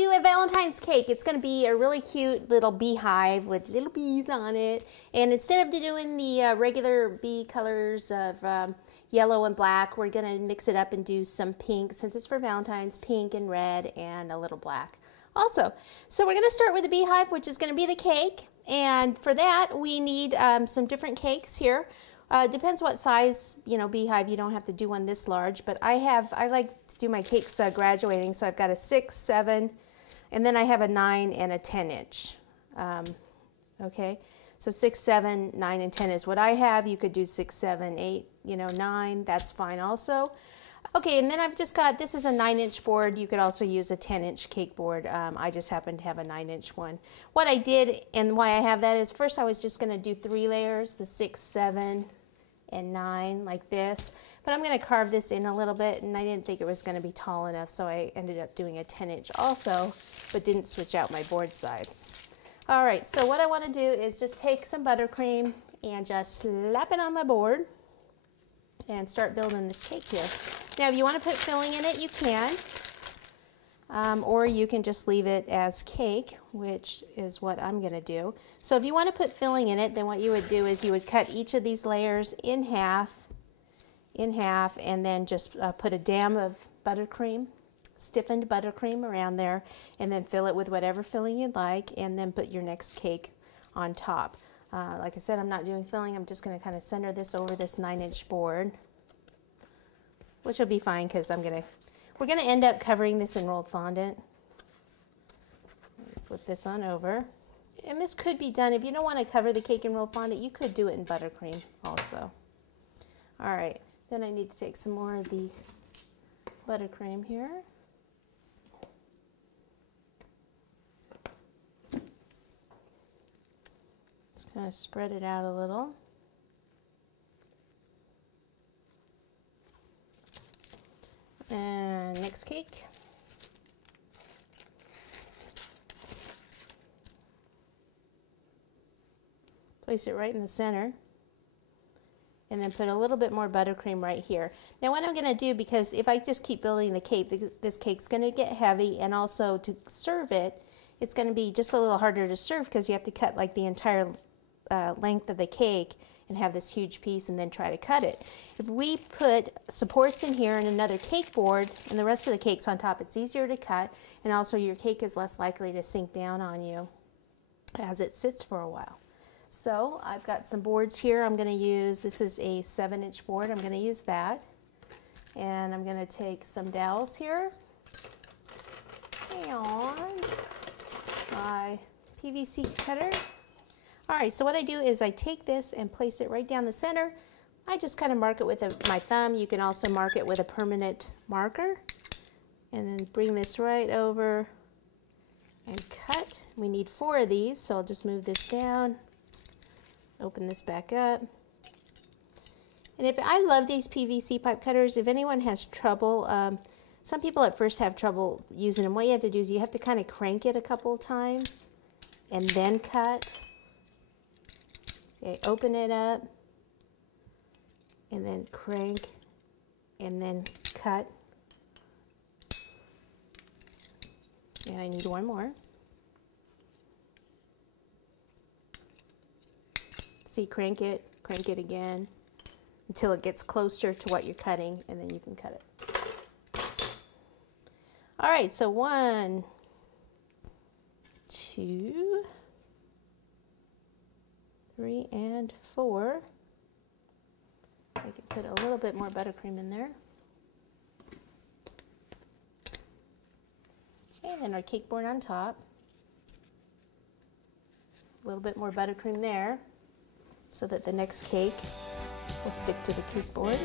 do a Valentine's cake. It's going to be a really cute little beehive with little bees on it. And instead of doing the regular bee colors of yellow and black, we're going to mix it up and do some pink, since it's for Valentine's, pink and red and a little black also. So we're going to start with the beehive, which is going to be the cake. And for that, we need some different cakes here. Depends what size, beehive. You don't have to do one this large, but I like to do my cakes graduating, so I've got a 6, 7, and then I have a 9 and a 10 inch. Okay, so 6, 7, 9, and 10 is what I have. You could do 6, 7, 8, 9, that's fine also. Okay, and then I've just got, this is a 9-inch board. You could also use a 10-inch cake board. I just happen to have a 9-inch one. What I did and why I have that is, first I was just going to do 3 layers, the 6, 7, and 9 like this, but I'm going to carve this in a little bit, and I didn't think it was going to be tall enough, so I ended up doing a 10-inch also, but didn't switch out my board size. All right, so what I want to do is just take some buttercream and just slap it on my board and start building this cake here. Now, if you want to put filling in it, you can, or you can just leave it as cake, which is what I'm going to do. So if you want to put filling in it, then what you would do is you would cut each of these layers in half, and then just put a dam of buttercream, stiffened buttercream around there, and then fill it with whatever filling you'd like, and then put your next cake on top. Like I said, I'm not doing filling. I'm just going to kind of center this over this 9-inch board, which will be fine because we're going to end up covering this in rolled fondant. Flip this on over. And this could be done, if you don't want to cover the cake in rolled fondant, you could do it in buttercream also. All right, then I need to take some more of the buttercream here. Just kind of spread it out a little. And next cake. Place it right in the center. And then put a little bit more buttercream right here. Now what I'm going to do, because if I just keep building the cake, this cake's going to get heavy, and also to serve it, it's going to be just a little harder to serve because you have to cut like the entire length of the cake and have this huge piece and then try to cut it. If we put supports in here and another cake board and the rest of the cake's on top, it's easier to cut, and also your cake is less likely to sink down on you as it sits for a while. So I've got some boards here. I'm going to use, this is a 7-inch board. I'm going to use that. And I'm going to take some dowels here and my PVC cutter. All right, so what I do is I take this and place it right down the center. I just kind of mark it with my thumb. You can also mark it with a permanent marker. And then bring this right over and cut. We need 4 of these, so I'll just move this down, open this back up. And I love these PVC pipe cutters. If anyone has trouble, some people at first have trouble using them. What you have to do is you have to kind of crank it a couple of times and then cut. Okay, open it up and then crank and then cut. And I need one more. See, crank it again until it gets closer to what you're cutting, and then you can cut it. All right, so 1, 2, 3, and 4. I can put a little bit more buttercream in there. And then our cake board on top. A little bit more buttercream there so that the next cake will stick to the cake board.